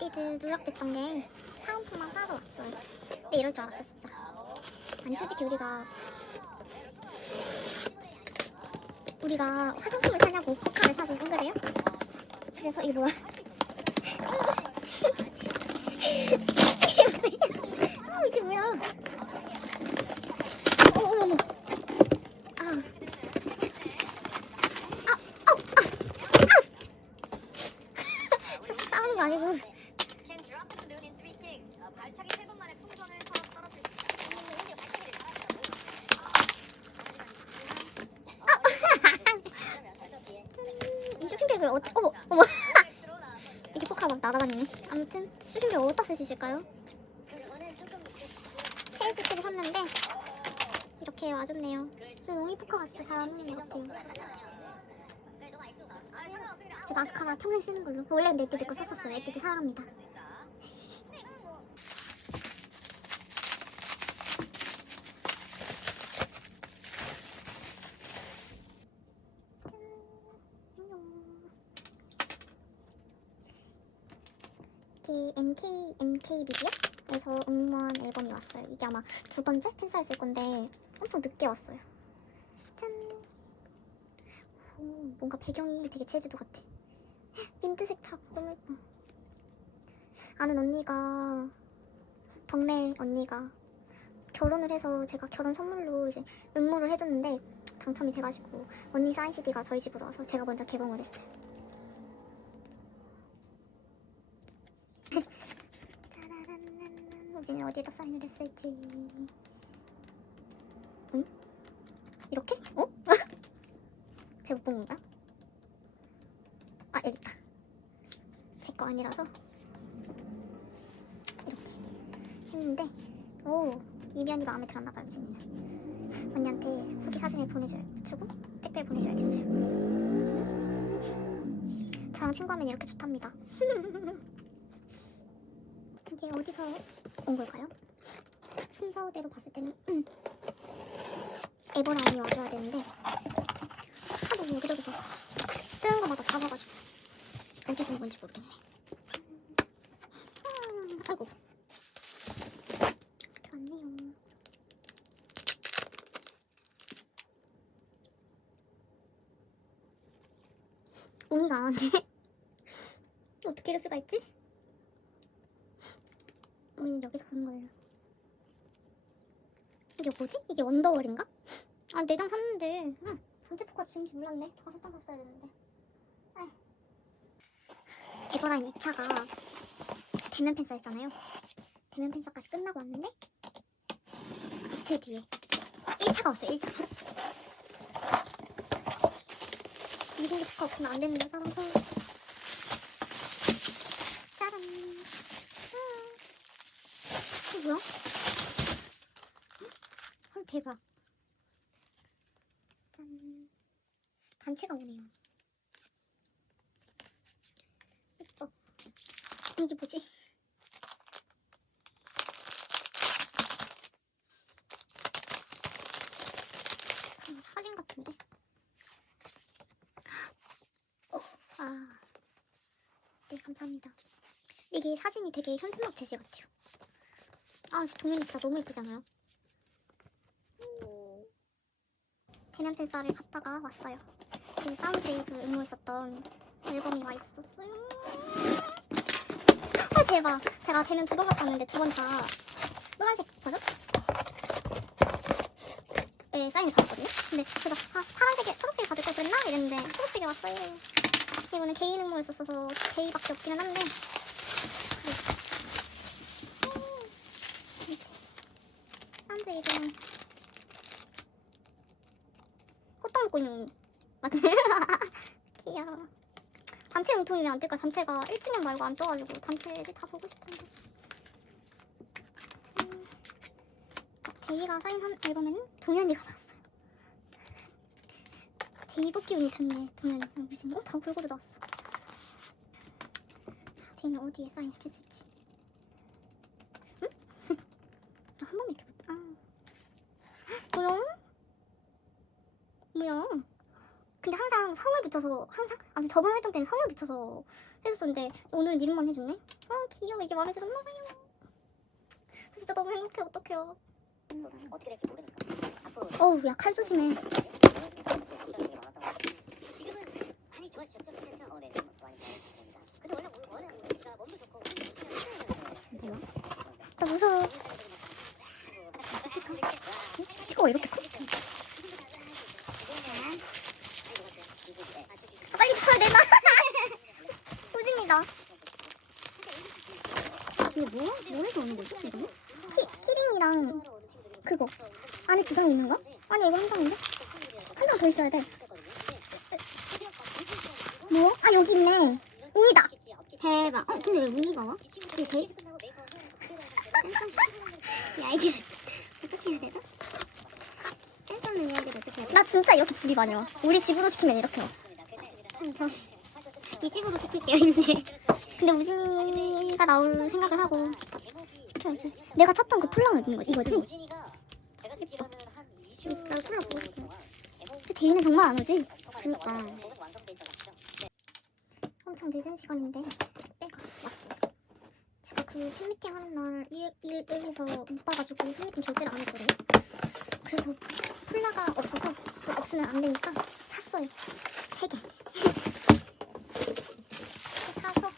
에뛰드 누락됐던 게 사은품만 따로 왔어요. 근데 이럴 줄 알았어 진짜. 아니 솔직히 우리가 우리가 화장품을 사냐고 포카를 사지 안 그래요? 그래서 이리 와. 아 이게 뭐야? 어머 어머 어머. 아. 싸우는 거 아니고 Can drop the balloon in three kicks. 어, 발차기 세 번 만에 풍선을 서로 떨어뜨릴 수 있다. 음, 근데 발차기를 이 쇼핑백을 어찌 어머 어머. 이게 포카 막 날아다니네. 아무튼 쇼핑백 어디다 쓰실까요? 새 스틱을 샀는데 이렇게 와줬네요. 용이 포카가 진짜 잘안 어울리는 것 같아요. 제 마스카라 평생 쓰는 걸로. 원래 근데 에뛰드 거 썼었어요. 에뛰드 사랑합니다 이게 MK MK 비디오에서 응원 앨범이 왔어요. 이게 아마 두 번째 팬사였을 건데 엄청 늦게 왔어요. 짠. 오, 뭔가 배경이 되게 제주도 같아. 민트색 차 너무 예뻐. 아는 언니가 덕내 언니가 결혼을 해서 제가 결혼 선물로 이제 응모를 해줬는데 당첨이 돼가지고 언니 사인 CD가 저희 집으로 와서 제가 먼저 개봉을 했어요. 우진이 어디다 사인을 했을지. 응? 이렇게? 어? 제가 못본 건가? 아 여기 있다. 제 거 아니라서 이렇게 했는데 오 이면이 마음에 들었나 봐요 우진이는. 언니한테 후기 사진을 보내줘야 주고 택배 보내줘야겠어요. 저랑 친구하면 이렇게 좋답니다. 이게 어디서 온 걸까요? 순서대로 봤을 때는 음. 에버라인이 와줘야 되는데 하도 여기저기서 뜨는 거마다 다 봐가지고 어디서 온 건지 모르겠네. 음, 아이고. 웅이가 안 왔네. 어떻게 이럴 수가 있지? 우리는 여기서 본 거예요. 이게 뭐지? 이게 원더월인가? 아 내장 샀는데 응, 전체 포카 지금지 몰랐네. 다섯 장 샀어야 됐는데. 에이. 에버라인 2차가 대면 팬사였잖아요. 대면 팬사까지 끝나고 왔는데 이틀 뒤에 1차가 왔어요. 1차. 미국 포카 없으면 안 되는 여자라서 짜란. 이거 뭐야? 헐 대박. 짠. 단체가 오네요. 예뻐. 이게 뭐지? 이거 사진 같은데? 어, 아. 네, 감사합니다. 이게 사진이 되게 현수막 제시 같아요. 아, 동현이 진짜 너무 예쁘잖아요. 대면 팬사를 갔다가 왔어요. 그 사운드 그 응모했었던 앨범이 와 있었어요. 아 대박! 제가 대면 두 번 갔다 왔는데 두 번 다 노란색 버전? 네, 사인을 받았거든요. 근데 그래서 아 파란색에 초록색이 받을 걸 그랬나 이랬는데 초록색이 왔어요. 이거는 개인 응모였었어서 개이밖에 없기는 한데 사운드 이름 호떡 먹고 있는 언니 맞지? 귀여워 단체 용통이 왜 안 뜰까? 단체가 1주년 말고 안 떠가지고 단체를 다 보고 싶은데 음, 데이가 사인한 앨범에는 동현이가 나왔어요 데이 뽑기 운이 좋네 동현이 무슨 어? 다 골고루 나왔어 자 데이는 어디에 사인을 했을지 응? 아, 한 번에 이렇게 못... 아 뭐야? 뭐야? 근데 항상 성을 붙여서 항상 아니 저번 활동 때는 성을 붙여서 해줬었는데 오늘은 이름만 해줬네. 어 귀여워 이게 마음에 들었나 봐요. 저 진짜 너무 행복해 어떡해요. 어떻게 될지 모르니까 앞으로 어우 야 칼 조심해. 지금은 많이 좋아지셨죠? 괜찮죠? 어, 네, 좀 많이 좋아졌습니다. 근데 원래 뭐- 워낙 우리 씨가 몸도 좋고 운동도 열심히 하는 나 무서워. 스티커가 이렇게 커. 아, 빨리 펴 내놔. 우진이다. 이거 뭐야? 뭐해서 오는 거지 이거? 키 키링이랑 그거 안에 두 장 있는 거? 아니 이거 한 장인데? 한 장 더 있어야 돼. 뭐? 아 여기 있네. 운이다. 대박. 어 근데 왜 운이가 와? 이게 야 이게 어떻게 해야 되죠? 짤짤한 이야기를 어떻게 해야 나 진짜 이렇게 둘이 많이 와. 우리 집으로 시키면 이렇게 와. 그래서 이 집으로 시킬게요 근데 근데 우진이가 나올 생각을 하고 시켜야지. 내가 찾던 그 폴랑을 입는 거 이거지? 2주 나 폴랑 보고. 근데 대위는 정말 안 오지? 같죠? 엄청 늦은 시간인데 때가 왔어요. 제가 그 팬미팅 하는 날 일, 일을 해서 못 봐가지고 팬미팅 결제를 안 했거든요. 그래서 콜라가 없어서 또 없으면 안 되니까 샀어요. 세 개. 사서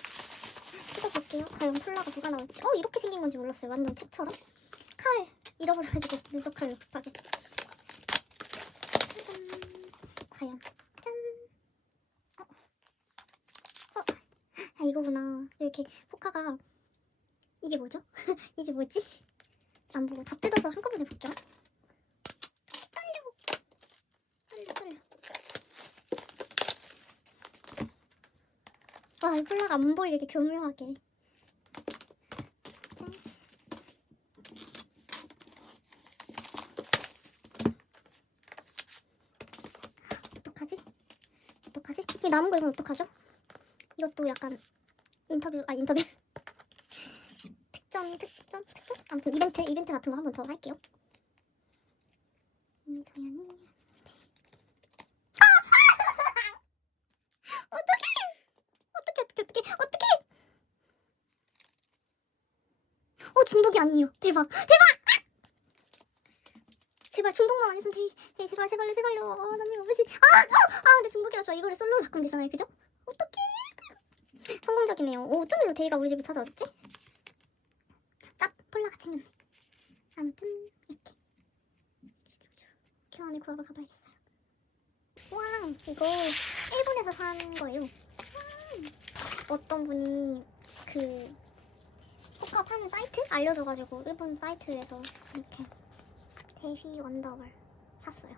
뜯어볼게요. 과연 콜라가 뭐가 나올지. 어 생긴 건지 몰랐어요. 완전 책처럼. 칼 잃어버려가지고 눈썹 칼로 급하게. 짜잔. 과연 짠. 어, 아 이거구나. 이렇게 포카가 이게 뭐죠? 이게 뭐지? 안 보고 다 뜯어서 한꺼번에 볼게요. 떨려. 떨려 떨려. 와, 이 콜라가 안 보이게 교묘하게. 짠. 어떡하지? 어떡하지? 이 남은 거 이건 어떡하죠? 이것도 약간 인터뷰 아 인터뷰 특전 특전 특전 아무튼 이벤트 이벤트 같은 거 한 번 더 할게요. 음, 동현이 네. 아! 어떡해 어 중독이 아니에요 대박 대박 제발 중독만 아니었으면 되게, 되게 제발 제발요 제발요 어, 나님 너무지 아, 아, 아 근데 중독이라서 이거를 솔로로 바꾸면 되잖아요 그죠? 어떡해 성공적이네요. 오, 어쩐 일로 데이가 우리 집을 찾아왔지? 짭! 폴라가 챙겼네. 아무튼 이렇게 교환을 구하러 가봐야겠어요. 와, 이거 일본에서 산 거예요. 와, 어떤 분이 그 포카 파는 사이트 알려줘가지고 일본 사이트에서 이렇게 데뷔 원더월 샀어요.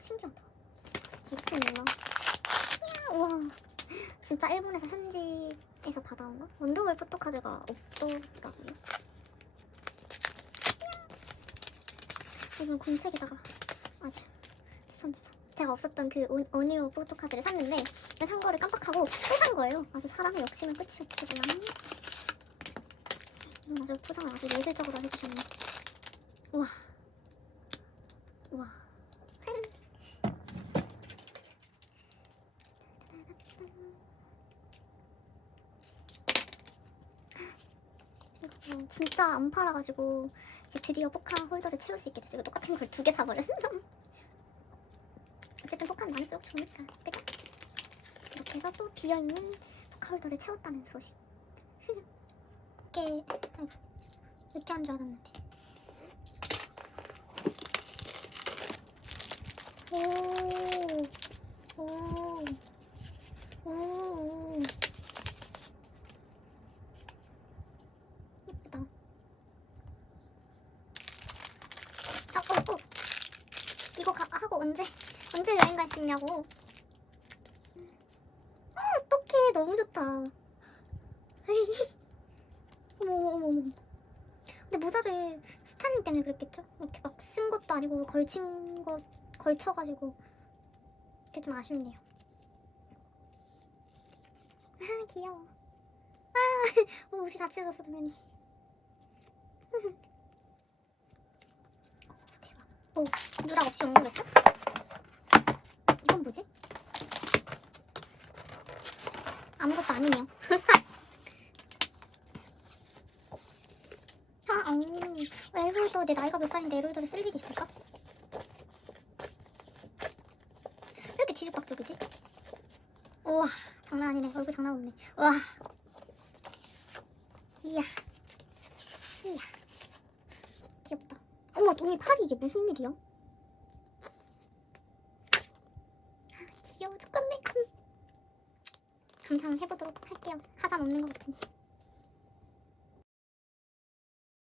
신기하다. 있나? 우와 진짜 일본에서 현지에서 받아온 거? 원더월 포토카드가 없더라고요 이건 공책에다가 아주 주섬주섬 제가 없었던 그 오- 오니오 포토카드를 샀는데 산 거를 깜빡하고 또 산 거예요 아주 사람의 욕심은 끝이 없구나 아주 포장을 아주 예술적으로 해주셨네 우와 우와 이거 진짜 안 팔아가지고 이제 드디어 포카 홀더를 채울 수 있게 됐어요. 똑같은 걸 두 개 사버렸어. 어쨌든 포카는 많을수록 좋으니까, 그죠? 이렇게 해서 또 비어있는 포카 홀더를 채웠다는 소식. 이게 아이고, 이렇게 한 줄 알았는데. 예쁘다. 아, 어, 어. 이거 가, 하고 언제 언제 여행 갈 수 있냐고. 아, 어떡해. 너무 좋다. 어머, 어머, 어머, 어머. 근데 모자를 스타일링 때문에 그랬겠죠? 이렇게 막 쓴 것도 아니고 걸친 거 걸쳐가지고 그게 좀 아쉽네요. 아, 귀여워. 아, 어, 옷이 다 찢어졌어, 당연히. 대박. 오, 누락 없이 온 거겠죠? 이건 뭐지? 아무것도 아니네요. 아, 어, 엘볼더 살인데 엘볼더를 쓸 일이 있을까? 왜 이렇게 뒤죽박죽이지? 우와, 장난 아니네. 얼굴 장난 없네. 우와. 이야. 이야. 귀엽다. 어머, 동이 팔이 이게 무슨 일이야? 아, 귀여워 죽겠네. 감상해보도록 할게요. 하단 없는 것 같으니.